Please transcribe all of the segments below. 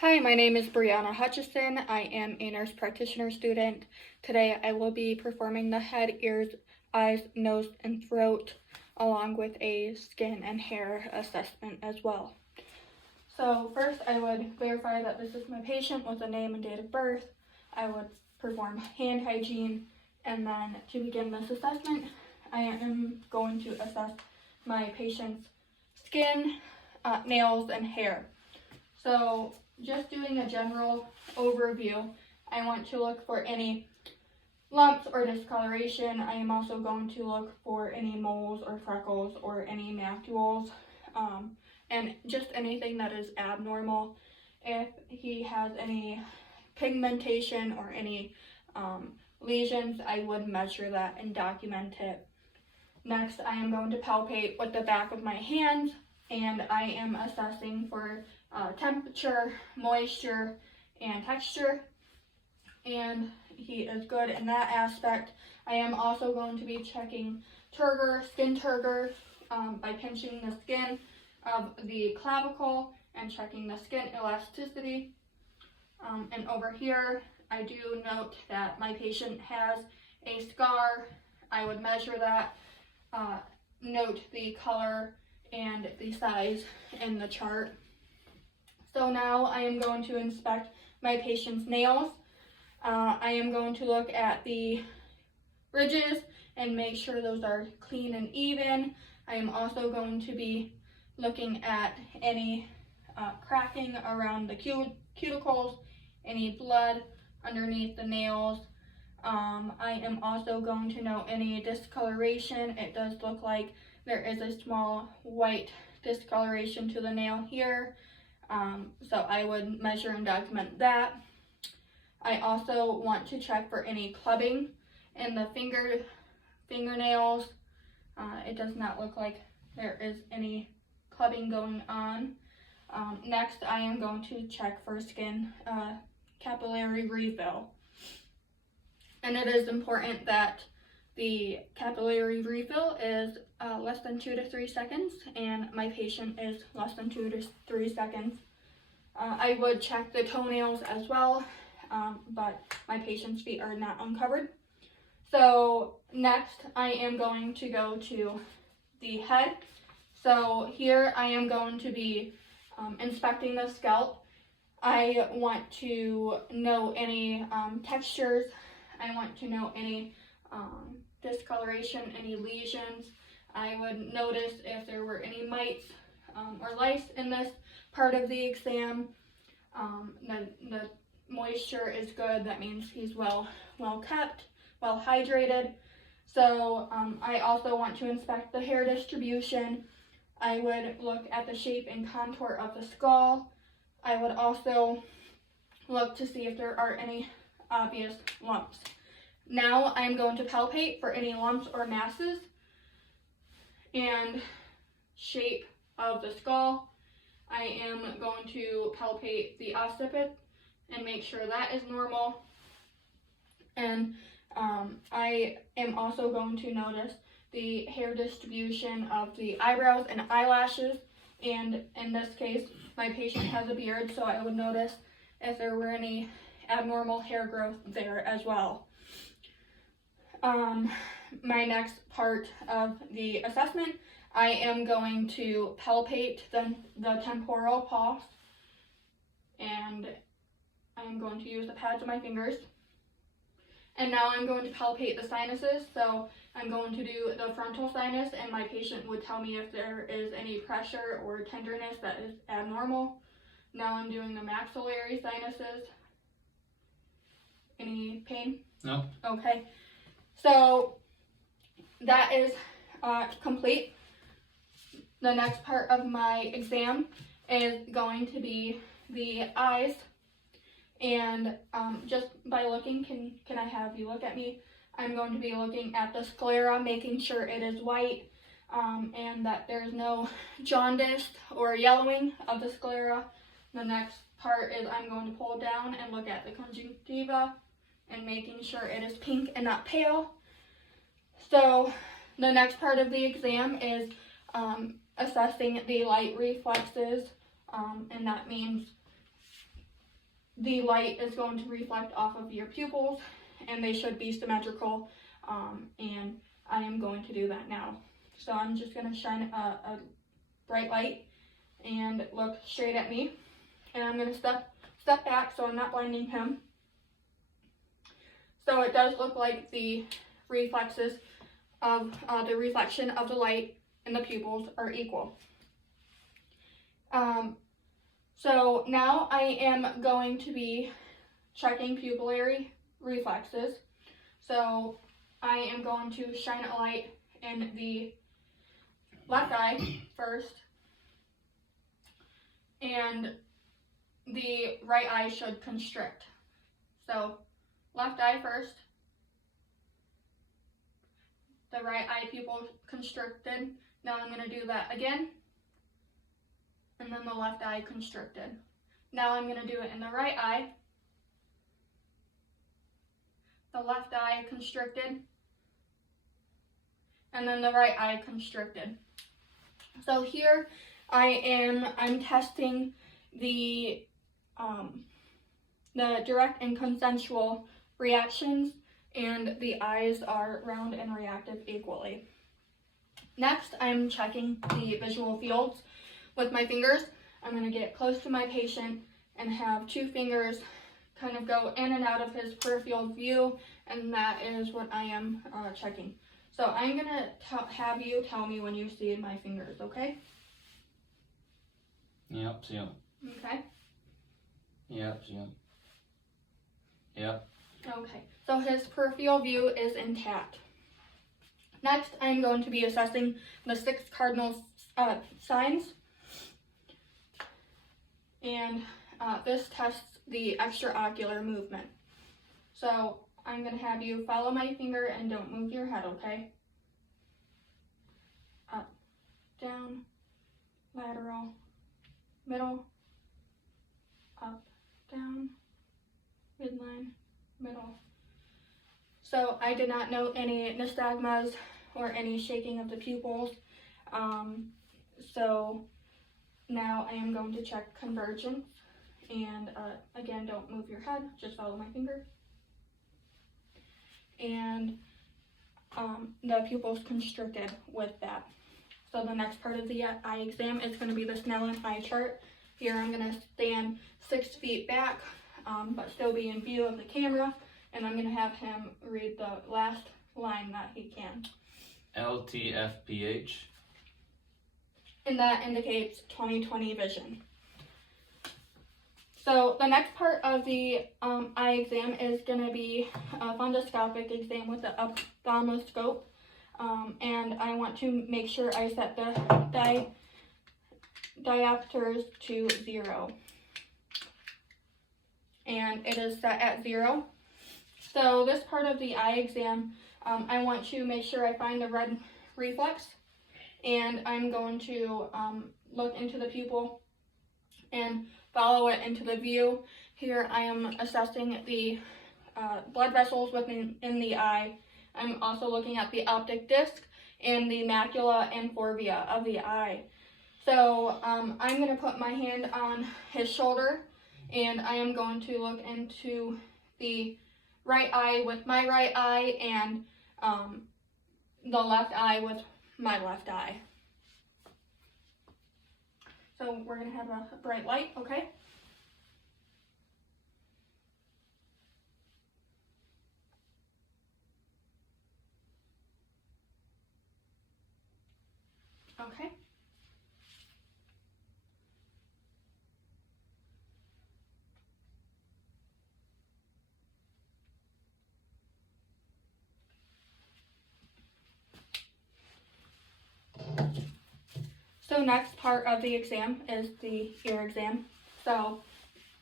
Hi, my name is Brianna Hutchison. I am a nurse practitioner student. Today I will be performing the head, ears, eyes, nose, and throat, along with a skin and hair assessment as well. So first I would verify that this is my patient with a name and date of birth. I would perform hand hygiene, and then to begin this assessment, I am going to assess my patient's skin, nails, and hair. So just doing a general overview, I want to look for any lumps or discoloration. I am also going to look for any moles or freckles or any macules, and just anything that is abnormal. If he has any pigmentation or any lesions, I would measure that and document it. Next, I am going to palpate with the back of my hands, and I am assessing for temperature, moisture, and texture, and he is good in that aspect. I am also going to be checking turgor, skin turgor, by pinching the skin of the clavicle and checking the skin elasticity. And over here, I do note that my patient has a scar. I would measure that, note the color and the size in the chart. So now I am going to inspect my patient's nails. I am going to look at the ridges and make sure those are clean and even. I am also going to be looking at any cracking around the cuticles, any blood underneath the nails. I am also going to note any discoloration. It does look like there is a small white discoloration to the nail here. So I would measure and document that. I also want to check for any clubbing in the fingernails. It does not look like there is any clubbing going on. Next, I am going to check for skin capillary refill. And it is important that the capillary refill is less than 2 to 3 seconds, and my patient is less than 2 to 3 seconds. I would check the toenails as well, but my patient's feet are not uncovered. So next, I am going to go to the head. So here I am going to be inspecting the scalp. I want to know any textures. I want to know any discoloration, any lesions. I would notice if there were any mites or lice in this part of the exam. The moisture is good. That means he's well kept, well hydrated. So I also want to inspect the hair distribution. I would look at the shape and contour of the skull. I would also look to see if there are any obvious lumps. Now I'm going to palpate for any lumps or masses and shape of the skull. I am going to palpate the occiput and make sure that is normal. And I am also going to notice the hair distribution of the eyebrows and eyelashes. And in this case, my patient has a beard, so I would notice if there were any abnormal hair growth there as well. My next part of the assessment, I am going to palpate the temporal pulse, and I'm going to use the pads of my fingers. And now I'm going to palpate the sinuses. So I'm going to do the frontal sinus, and my patient would tell me if there is any pressure or tenderness that is abnormal. Now I'm doing the maxillary sinuses. Any pain? No. Okay. So that is complete. The next part of my exam is going to be the eyes. And just by looking, can I have you look at me? I'm going to be looking at the sclera, making sure it is white, and that there's no jaundice or yellowing of the sclera. The next part is I'm going to pull down and look at the conjunctiva and making sure it is pink and not pale. So the next part of the exam is assessing the light reflexes, and that means the light is going to reflect off of your pupils, and they should be symmetrical, and I am going to do that now. So I'm just going to shine a bright light and look straight at me, and I'm going to step back so I'm not blinding him. So it does look like the reflexes of the reflection of the light and the pupils are equal. So now I am going to be checking pupillary reflexes. So I am going to shine a light in the left eye first, and the right eye should constrict. So left eye first, the right eye pupil constricted. Now I'm going to do that again, and then the left eye constricted. Now I'm going to do it in the right eye, the left eye constricted, and then the right eye constricted. So here I'm testing the direct and consensual reactions, and the eyes are round and reactive equally. Next, I'm checking the visual fields with my fingers. I'm going to get close to my patient and have 2 fingers kind of go in and out of his peripheral view, and that is what I am checking. So I'm going to have you tell me when you see my fingers, okay? Yep, see 'em. Okay. Yep, see 'em. Yep. Okay, so his peripheral view is intact. Next, I'm going to be assessing the 6 cardinal signs, and this tests the extraocular movement. So I'm going to have you follow my finger and don't move your head, okay? Up, down, lateral, middle, up, down, midline, middle. So I did not note any nystagmus or any shaking of the pupils. So now I am going to check convergence, and again, don't move your head, just follow my finger. And the pupils constricted with that. So the next part of the eye exam is going to be the Snellen eye chart. Here I'm going to stand 6 feet back, but still be in view of the camera, and I'm going to have him read the last line that he can. LTFPH. And that indicates 20/20 vision. So the next part of the eye exam is going to be a fundoscopic exam with the ophthalmoscope, and I want to make sure I set the diopters to 0, and it is set at 0. So this part of the eye exam, I want to make sure I find the red reflex, and I'm going to look into the pupil and follow it into the view. Here I am assessing the blood vessels within the eye. I'm also looking at the optic disc and the macula and fovea of the eye. So I'm going to put my hand on his shoulder, and I am going to look into the right eye with my right eye, and the left eye with my left eye. So we're going to have a bright light, okay? Okay. So next part of the exam is the ear exam. So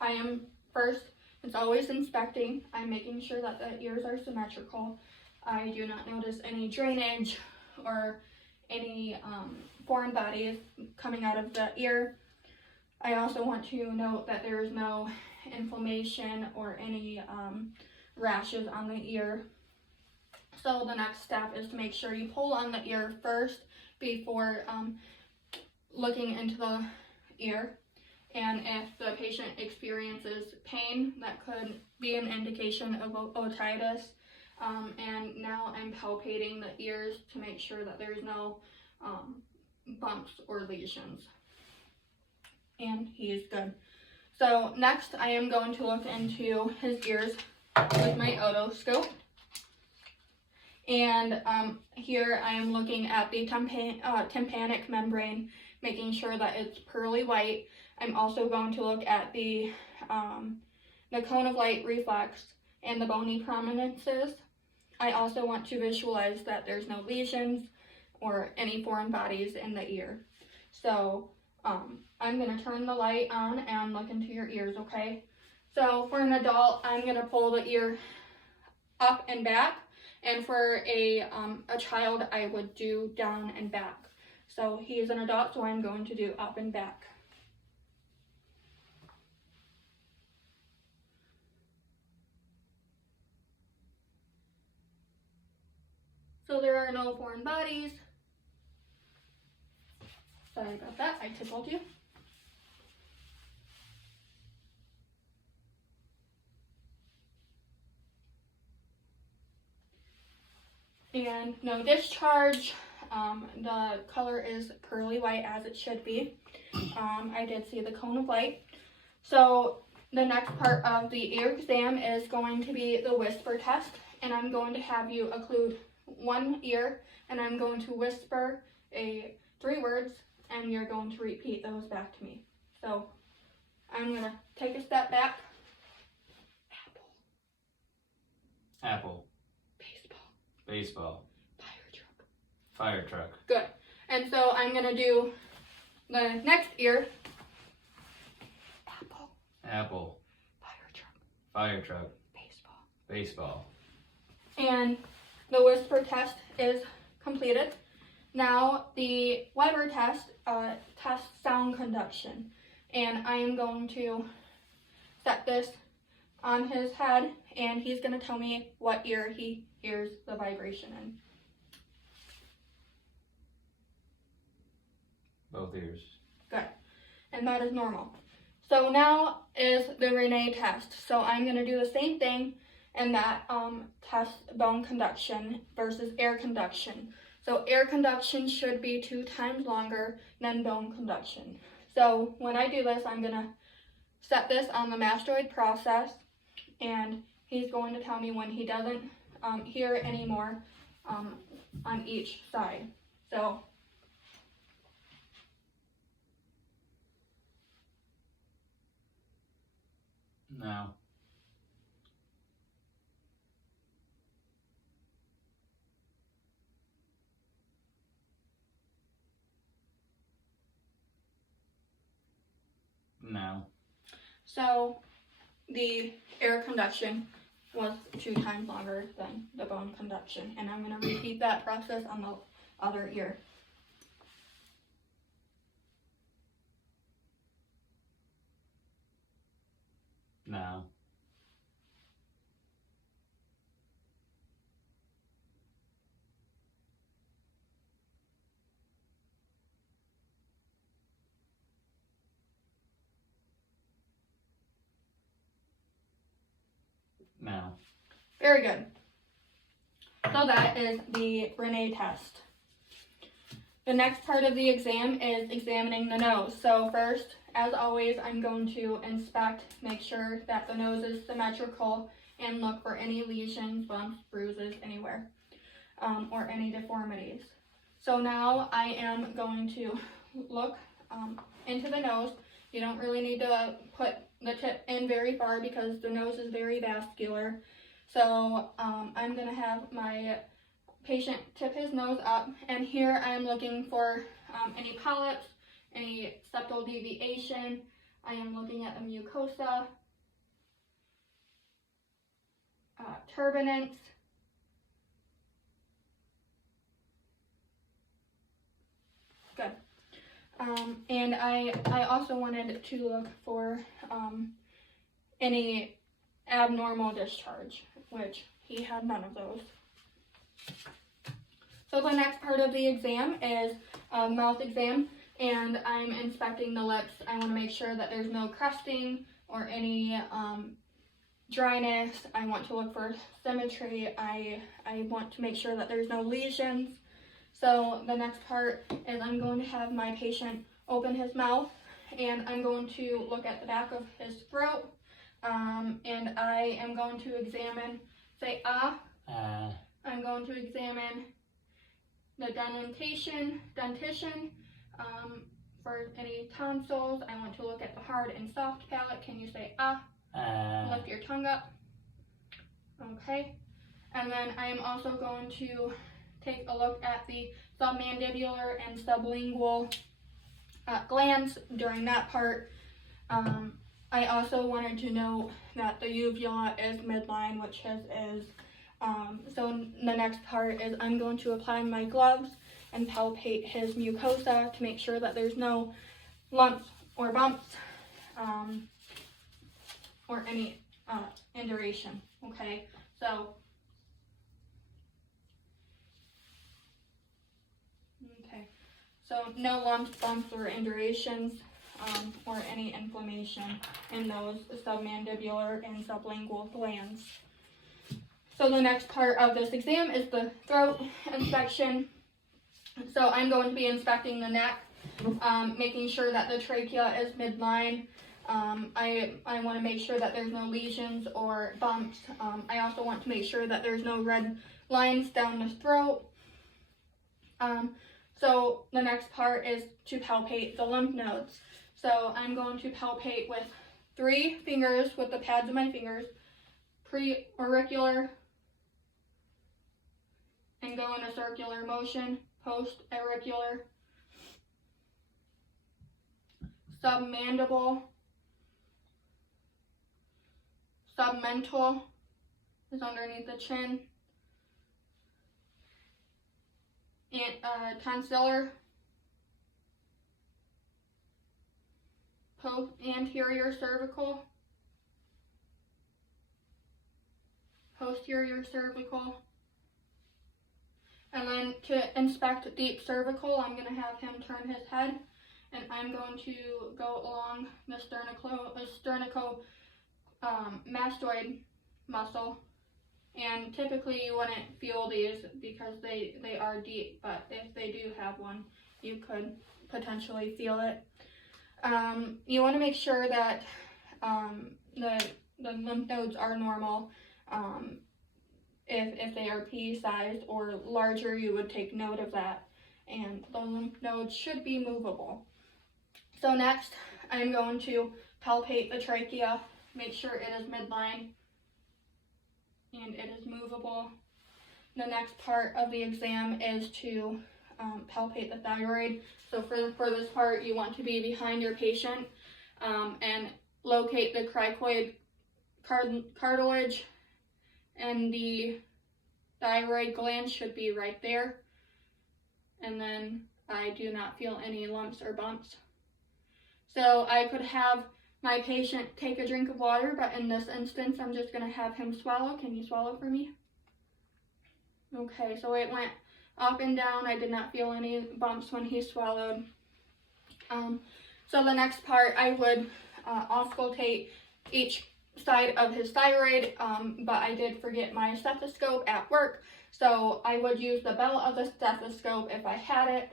I am first, it's always inspecting. I'm making sure that the ears are symmetrical. I do not notice any drainage or any foreign bodies coming out of the ear. I also want to note that there is no inflammation or any rashes on the ear. So the next step is to make sure you pull on the ear first before looking into the ear, and if the patient experiences pain, that could be an indication of otitis. And now I'm palpating the ears to make sure that there's no bumps or lesions. And he's good. So next I am going to look into his ears with my otoscope. And here I am looking at the tympanic membrane, making sure that it's pearly white. I'm also going to look at the cone of light reflex and the bony prominences. I also want to visualize that there's no lesions or any foreign bodies in the ear. So I'm going to turn the light on and look into your ears, okay? So for an adult, I'm going to pull the ear up and back. And for a child, I would do down and back. So he is an adult, so I'm going to do up and back. So there are no foreign bodies. Sorry about that, I tickled you. And no discharge. The color is pearly white as it should be. I did see the cone of light. So the next part of the ear exam is going to be the whisper test, and I'm going to have you occlude one ear, and I'm going to whisper 3 words, and you're going to repeat those back to me. So I'm going to take a step back. Apple. Baseball. Fire truck. Good. And so I'm going to do the next ear. Apple. Fire truck. Baseball. And the whisper test is completed. Now the Weber test tests sound conduction. And I am going to set this on his head, and he's going to tell me what ear he hears the vibration in. Both ears. Good. And that is normal. So now is the Renee test. So I'm going to do the same thing, and that tests bone conduction versus air conduction. So air conduction should be 2 times longer than bone conduction. So when I do this, I'm going to set this on the mastoid process, and he's going to tell me when he doesn't hear anymore on each side. So now. Now. So the air conduction was 2 times longer than the bone conduction, and I'm going to repeat that process on the other ear. Now. Now. Very good. So that is the Renee test. The next part of the exam is examining the nose. So first, as always, I'm going to inspect, make sure that the nose is symmetrical, and look for any lesions, bumps, bruises, anywhere, or any deformities. So now I am going to look into the nose. You don't really need to put the tip in very far because the nose is very vascular. So I'm going to have my patient tip his nose up, and here I am looking for any polyps, any septal deviation. I am looking at the mucosa, turbinates, good. And I also wanted to look for any abnormal discharge, which he had none of those. So the next part of the exam is mouth exam. and I'm inspecting the lips. I want to make sure that there's no crusting or any dryness. I want to look for symmetry. I want to make sure that there's no lesions. So the next part is I'm going to have my patient open his mouth, and I'm going to look at the back of his throat, and I am going to examine, say ah. I'm going to examine the dentition, for any tonsils. I want to look at the hard and soft palate. Can you say ah? Lift your tongue up. Okay. And then I am also going to take a look at the submandibular and sublingual glands during that part. I also wanted to note that the uvula is midline, which is so the next part is I'm going to apply my gloves and palpate his mucosa to make sure that there's no lumps or bumps or any induration. Okay, so no lumps, bumps, or indurations or any inflammation in those submandibular and sublingual glands. So the next part of this exam is the throat inspection. So I'm going to be inspecting the neck, making sure that the trachea is midline. I want to make sure that there's no lesions or bumps. I also want to make sure that there's no red lines down the throat. So the next part is to palpate the lymph nodes. So I'm going to palpate with 3 fingers, with the pads of my fingers, pre-auricular, and go in a circular motion, post-auricular, submandible, submental is underneath the chin, and tonsillar, anterior cervical, posterior cervical, and then to inspect deep cervical, I'm going to have him turn his head, and I'm going to go along the sternomastoid muscle. And typically you wouldn't feel these because they are deep, but if they do have one, you could potentially feel it. You want to make sure that the lymph nodes are normal. If they are pea-sized or larger, you would take note of that. And the lymph nodes should be movable. So next, I'm going to palpate the trachea, make sure it is midline and it is movable. The next part of the exam is to palpate the thyroid. So for this part, you want to be behind your patient and locate the cricoid cartilage, and the thyroid gland should be right there. And then I do not feel any lumps or bumps. So I could have my patient take a drink of water, but in this instance, I'm just going to have him swallow. Can you swallow for me? Okay, so it went up and down. I did not feel any bumps when he swallowed. So the next part, I would auscultate each side of his thyroid, but I did forget my stethoscope at work, so I would use the bell of the stethoscope if I had it,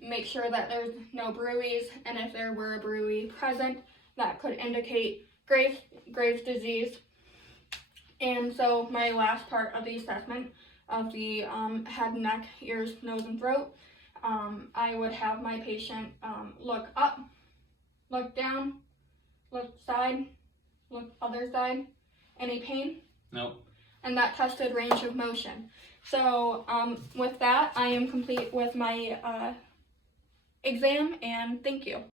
make sure that there's no bruits, and if there were a bruit present, that could indicate Graves' disease. And so my last part of the assessment of the head, neck, ears, nose, and throat, I would have my patient look up, look down, look side, look other side. Any pain? Nope. And that tested range of motion. So with that, I am complete with my exam, and thank you.